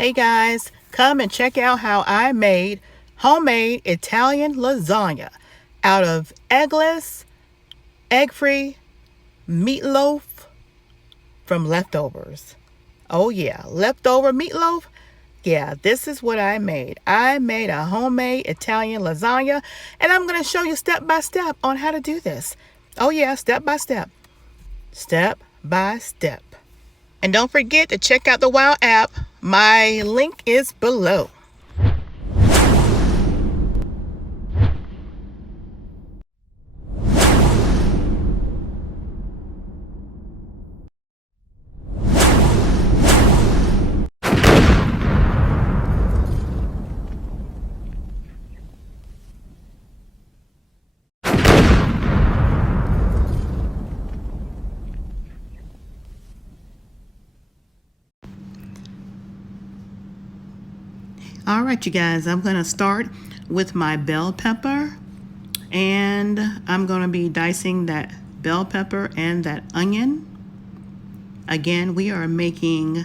Hey guys, come and check out how I made homemade Italian lasagna out of eggless, egg-free meatloaf from leftovers. Oh yeah, leftover meatloaf? Yeah, this is what I made. I made a homemade Italian lasagna, and I'm going to show you step by step on how to do this. Oh yeah, step by step. Step by step. And don't forget to check out the Wow app. My link is below. All right, you guys, I'm going to start with my bell pepper, and I'm going to be dicing that bell pepper and that onion. Again, we are making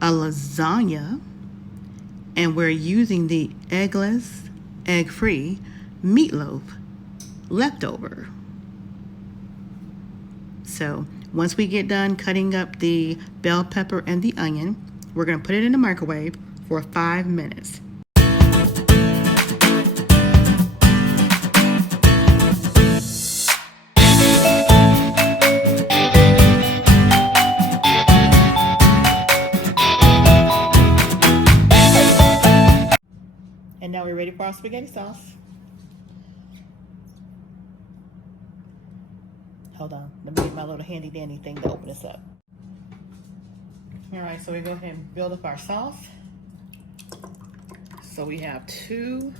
a lasagna, and we're using the eggless, egg-free meatloaf leftover. So once we get done cutting up the bell pepper and the onion, we're going to put it in the microwave for 5 minutes. And now we're ready for our spaghetti sauce. Hold on, let me get my little handy dandy thing to open this up. All right, so we go ahead and build up our sauce. So we have 2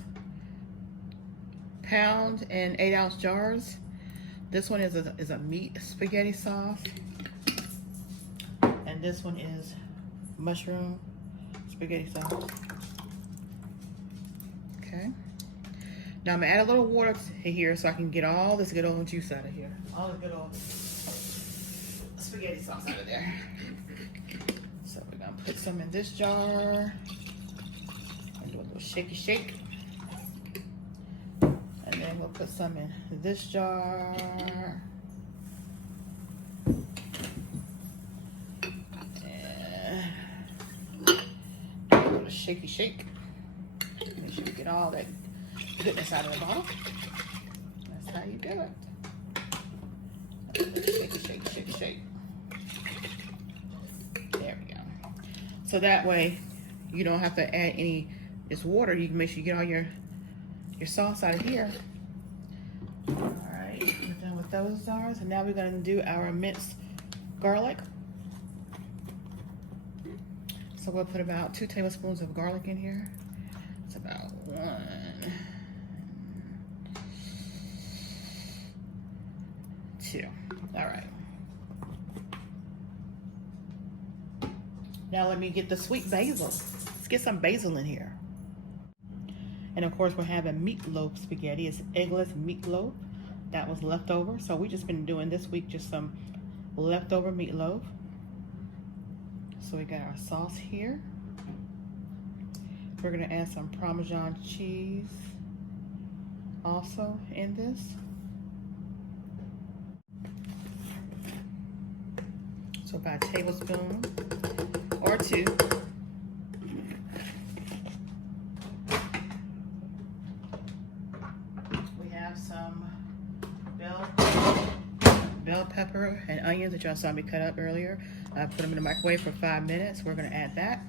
pound and 8-ounce jars. This one is a meat spaghetti sauce, and this one is mushroom spaghetti sauce. Okay. Now I'm gonna add a little water here so I can get all this good old juice out of here. All the good old spaghetti sauce out of there. So we're gonna put some in this jar and do a little shaky shake. And then we'll put some in this jar. And a little shaky shake. Make sure you get all that goodness out of the bottle. That's how you do it. Shake, shake, shake, shake. There we go. So that way you don't have to add any this water. You can make sure you get all your sauce out of here. All right, we're done with those jars, and now we're going to do our minced garlic. So we'll put about 2 tablespoons of garlic in here. It's about 1, 2. All right. Now let me get the sweet basil. Let's get some basil in here. And of course we're having meatloaf spaghetti. It's eggless meatloaf that was left over. So we just been doing this week just some leftover meatloaf. So we got our sauce here. We're gonna add some Parmesan cheese also in this. So about a tablespoon or 2. We have some bell pepper and onions that y'all saw me cut up earlier. I put them in the microwave for 5 minutes. We're gonna add that.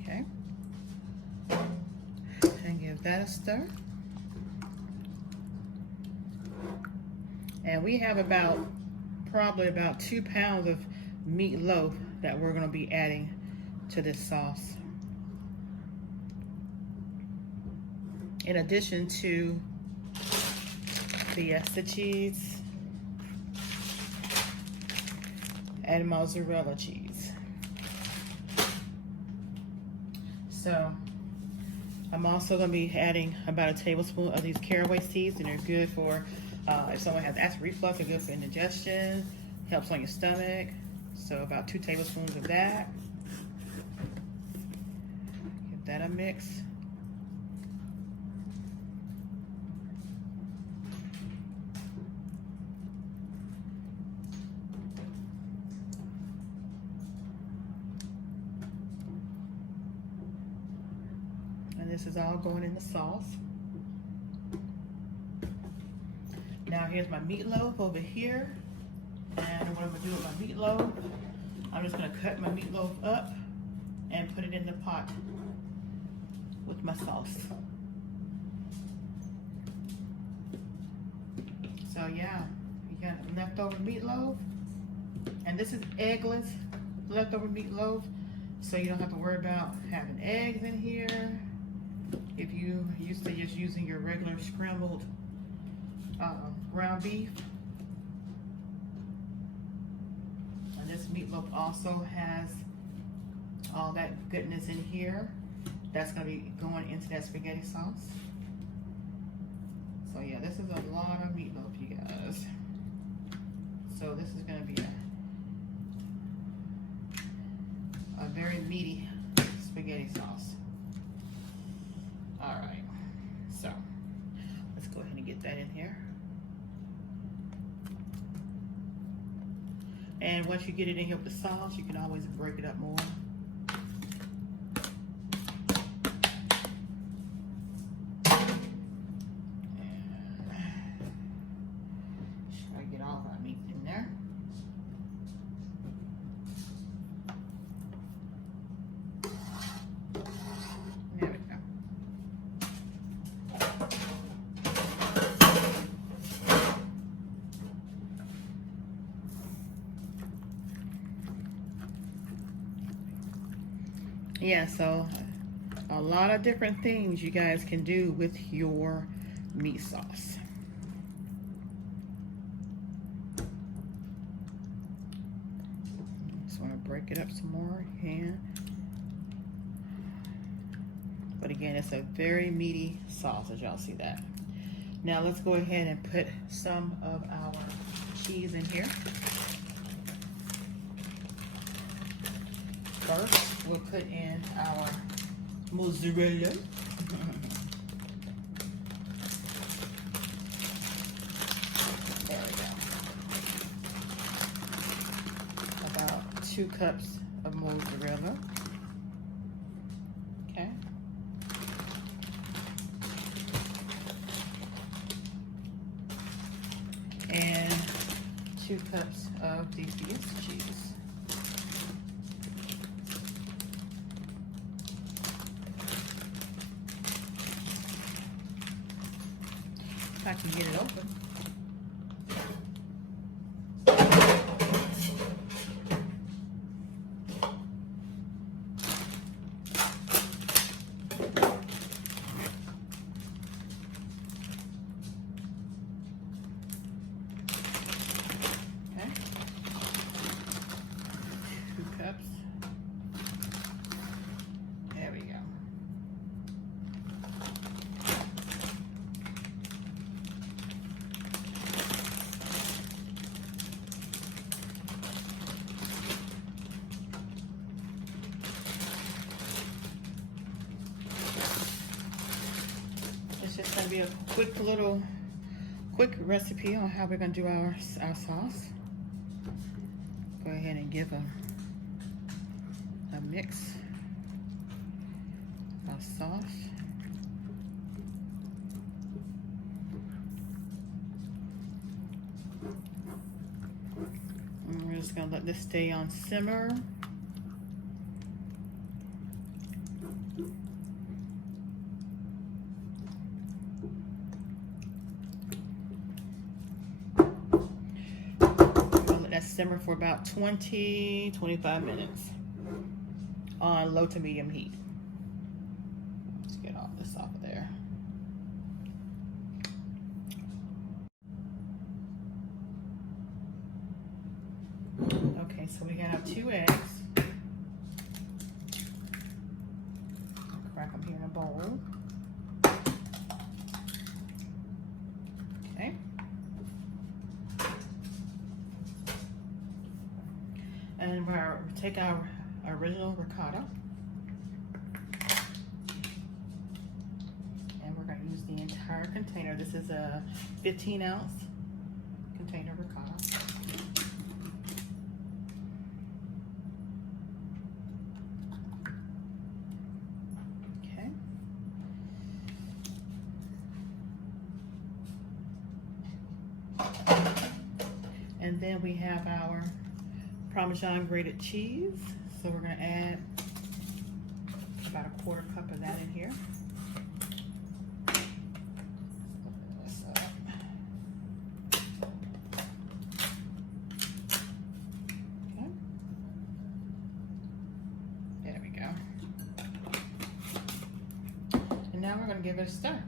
Okay. And give that a stir. And we have probably about 2 pounds of meatloaf that we're going to be adding to this sauce. In addition to the cheese and mozzarella cheese. So I'm also going to be adding about a tablespoon of these caraway seeds, and they're good for if someone has acid reflux. They're good for indigestion, helps on your stomach. So about 2 tablespoons of that. Give that a mix. And this is all going in the sauce. Now here's my meatloaf over here. And what I'm gonna do with my meatloaf, I'm just gonna cut my meatloaf up and put it in the pot with my sauce. So yeah, you got leftover meatloaf. And this is eggless leftover meatloaf, so you don't have to worry about having eggs in here. If you used to just using your regular scrambled ground beef. And this meatloaf also has all that goodness in here. That's gonna be going into that spaghetti sauce. So yeah, this is a lot of meatloaf, you guys. So this is gonna be a very meaty spaghetti sauce. All right, so let's go ahead and get that in here. And once you get it in here with the sauce, you can always break it up more. Try to get all of our meat in there. There we go. Yeah, so a lot of different things you guys can do with your meat sauce. Just want to break it up some more here. But again, it's a very meaty sauce, as y'all see that. Now let's go ahead and put some of our cheese in here. First, we'll put in our mozzarella. There we go. About 2 cups of mozzarella. Okay. And 2 cups of defused cheese. If I can get it open. Okay. 2 cups. There we go. It's just going to be a quick recipe on how we're going to do our sauce. Go ahead and give a mix of sauce. And we're just going to let this stay on simmer. Simmer for about 20-25 minutes on low to medium heat. Let's get all this off of there. Okay, so we got our 2 eggs. bowl. Okay. And we'll take our original ricotta. And we're going to use the entire container. This is a 15-ounce container ricotta. Okay. And then we have our Parmesan grated cheese. So we're going to add about a 1/4 cup of that in here. Okay. There we go. And now we're going to give it a stir.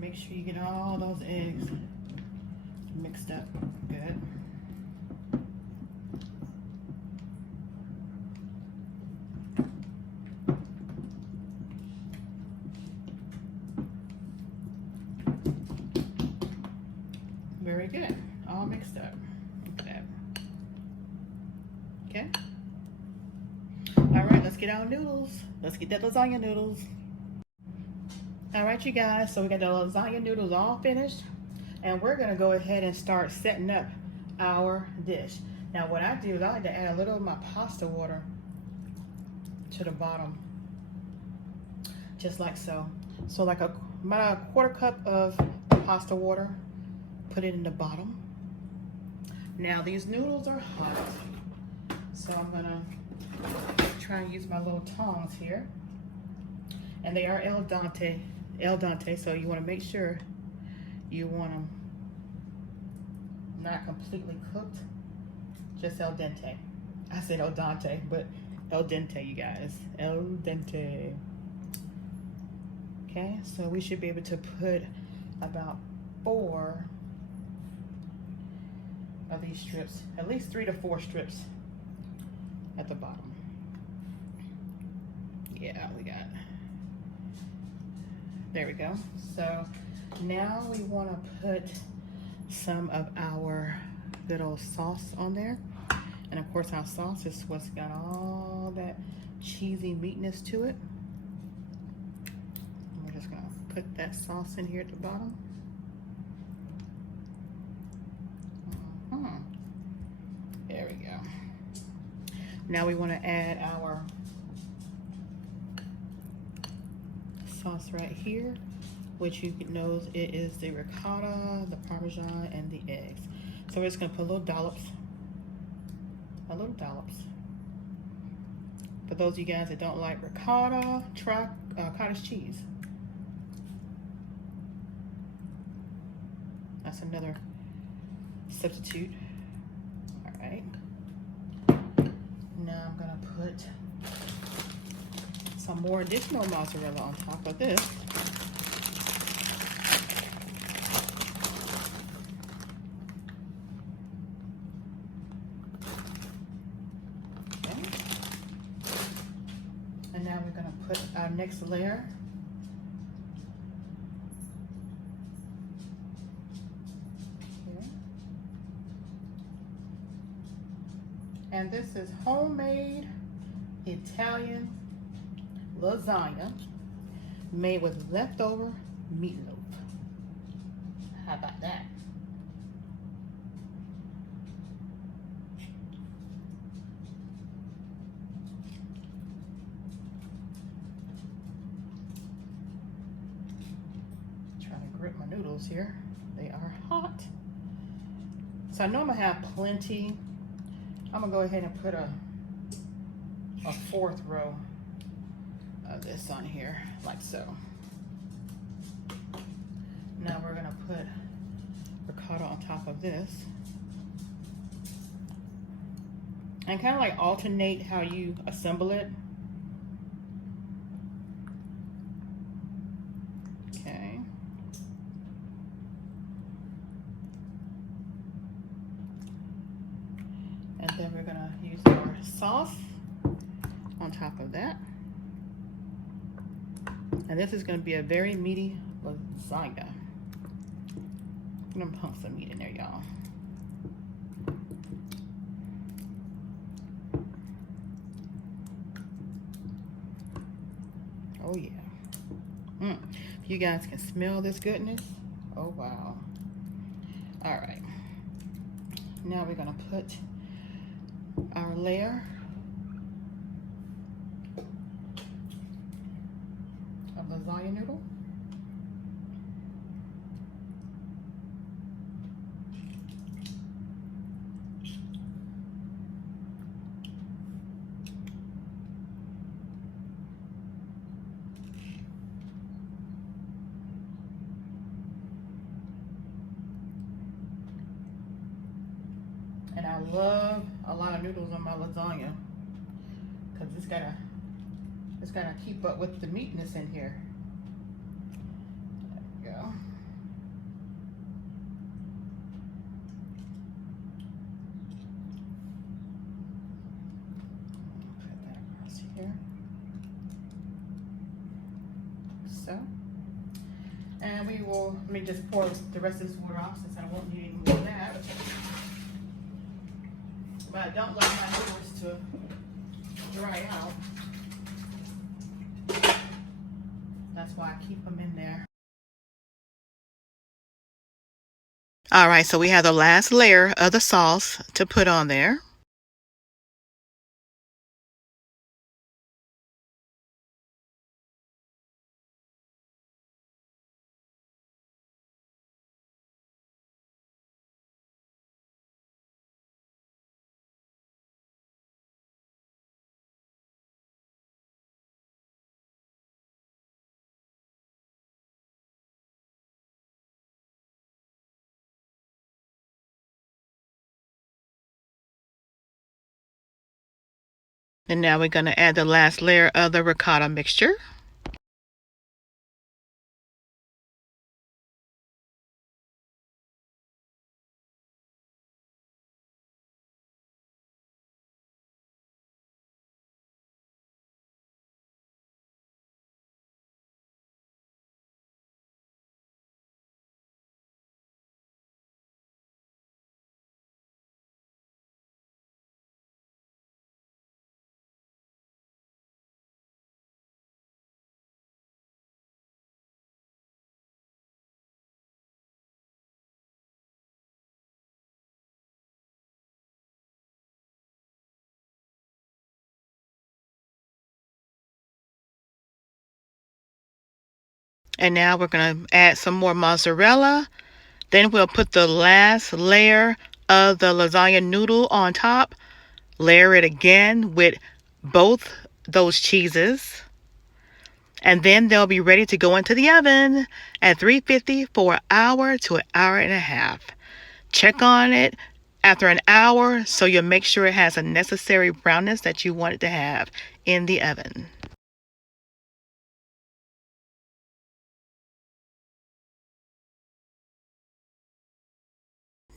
Make sure you get all those eggs mixed up good. Very good. All mixed up. Look at that. Okay. All right, let's get our noodles. Let's get that lasagna noodles. All right, you guys, so we got the lasagna noodles all finished, and we're gonna go ahead and start setting up our dish. Now what I do is I like to add a little of my pasta water to the bottom, just like so. So like about a 1/4 cup of pasta water, put it in the bottom. Now these noodles are hot, so I'm gonna try and use my little tongs here. And they are al dente, so you want to make sure you want them not completely cooked, just al dente. I said al dente, but al dente, you guys, al dente. Okay, so we should be able to put about 4 of these strips, at least 3 to 4 strips at the bottom. Yeah, we got. There we go. So now we want to put some of our little sauce on there. And of course our sauce is what's got all that cheesy meatness to it. And we're just going to put that sauce in here at the bottom. There we go. Now we want to add our sauce right here, which you know it is the ricotta, the Parmesan, and the eggs. So we're just gonna put little dollops. For those of you guys that don't like ricotta, try cottage cheese. That's another substitute. All right. Now I'm gonna put some more additional mozzarella on top of this. Okay. And now we're going to put our next layer. Okay. And this is homemade Italian lasagna made with leftover meatloaf. How about that? Trying to grip my noodles here. They are hot. So I know I'm gonna have plenty I'm gonna go ahead and put a fourth row of this on here, like so. Now we're gonna put ricotta on top of this. And kind of like alternate how you assemble it. Okay. And then we're gonna use our sauce on top of that. And this is gonna be a very meaty lasagna. I'm gonna pump some meat in there, y'all. Oh yeah. If you guys can smell this goodness, oh wow. All right. Now we're gonna put our layer of lasagna noodle. And I love a lot of noodles on my lasagna because it's gotta keep up with the meatness in here. There we go. Put that across here. So. And we will, let me just pour the rest of this water off since I won't need any more of that. But I don't like my noodles to dry out. That's why I keep them in there. All right, so we have the last layer of the sauce to put on there. And now we're going to add the last layer of the ricotta mixture. And now we're going to add some more mozzarella. Then we'll put the last layer of the lasagna noodle on top. Layer it again with both those cheeses. And then they'll be ready to go into the oven at 350 for an hour to an hour and a half. Check on it after an hour so you'll make sure it has a necessary brownness that you want it to have in the oven.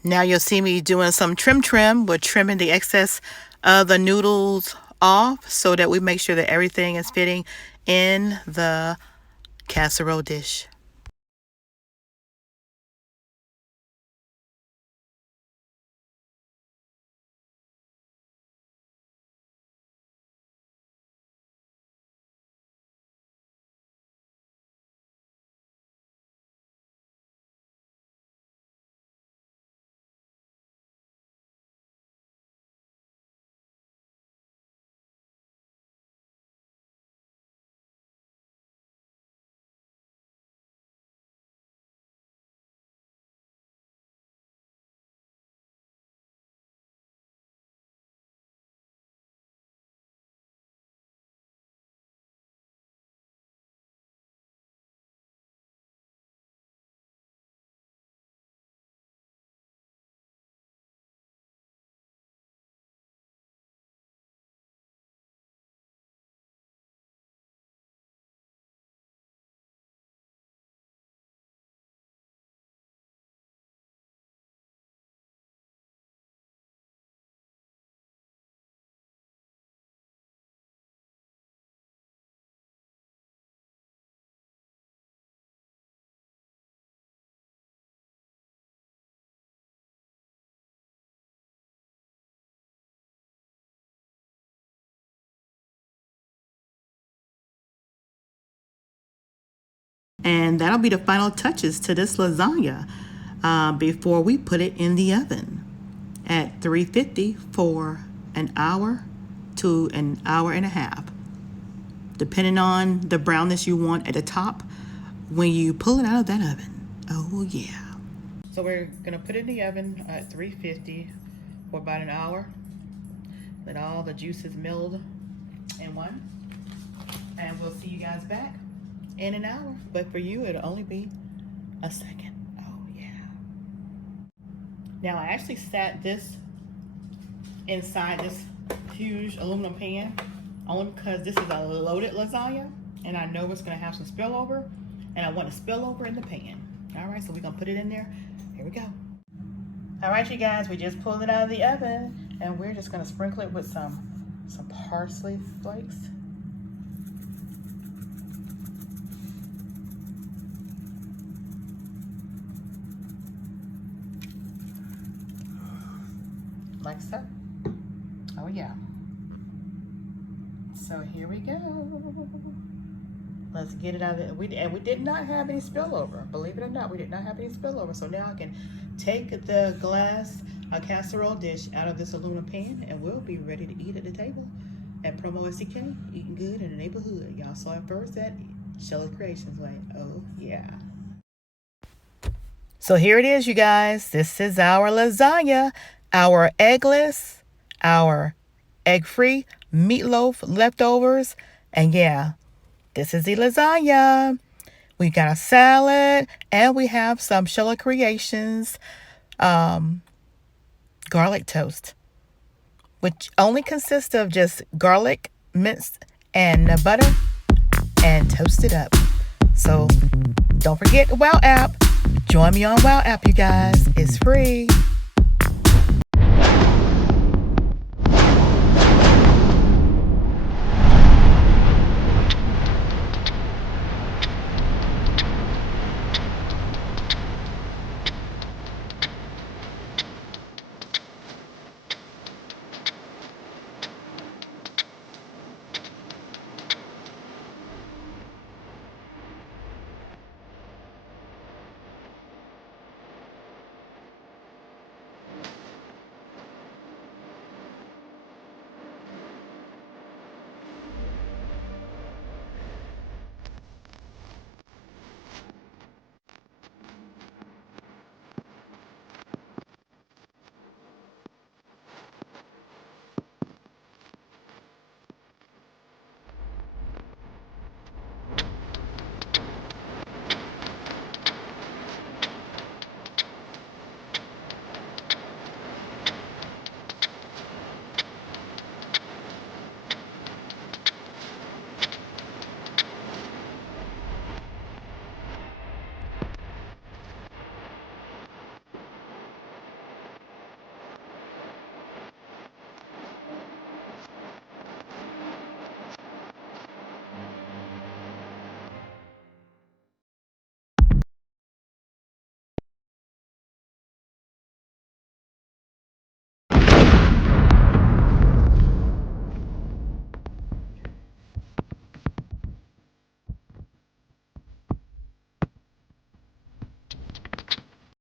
Now you'll see me doing some trim. We're trimming the excess of the noodles off so that we make sure that everything is fitting in the casserole dish. And that'll be the final touches to this lasagna before we put it in the oven at 350 for an hour to an hour and a half, depending on the brownness you want at the top when you pull it out of that oven. Oh yeah. So we're gonna put it in the oven at 350 for about an hour. Let all the juices meld in one. And we'll see you guys back in an hour. But for you, it'll only be a second. Oh yeah. Now I actually sat this inside this huge aluminum pan only because this is a loaded lasagna and I know it's gonna have some spillover and I want to spill over in the pan. All right, so we're gonna put it in there. Here we go. All right, you guys, we just pulled it out of the oven and we're just gonna sprinkle it with some parsley flakes. Like so. Oh yeah. So here we go. Let's get it out of it. We did not have any spillover. Believe it or not, we did not have any spillover. So now I can take the glass casserole dish out of this aluminum pan and we'll be ready to eat at the table at PromoSTK, eating good in the neighborhood. Y'all saw it first at Shelly Creations way. Oh yeah. So here it is, you guys. This is our lasagna, our eggless, our egg-free meatloaf leftovers, and yeah, this is the lasagna. We got a salad, and we have some Shelly Creations garlic toast, which only consists of just garlic minced and butter and toasted up. So don't forget the Wow app. Join me on Wow app, you guys. It's free.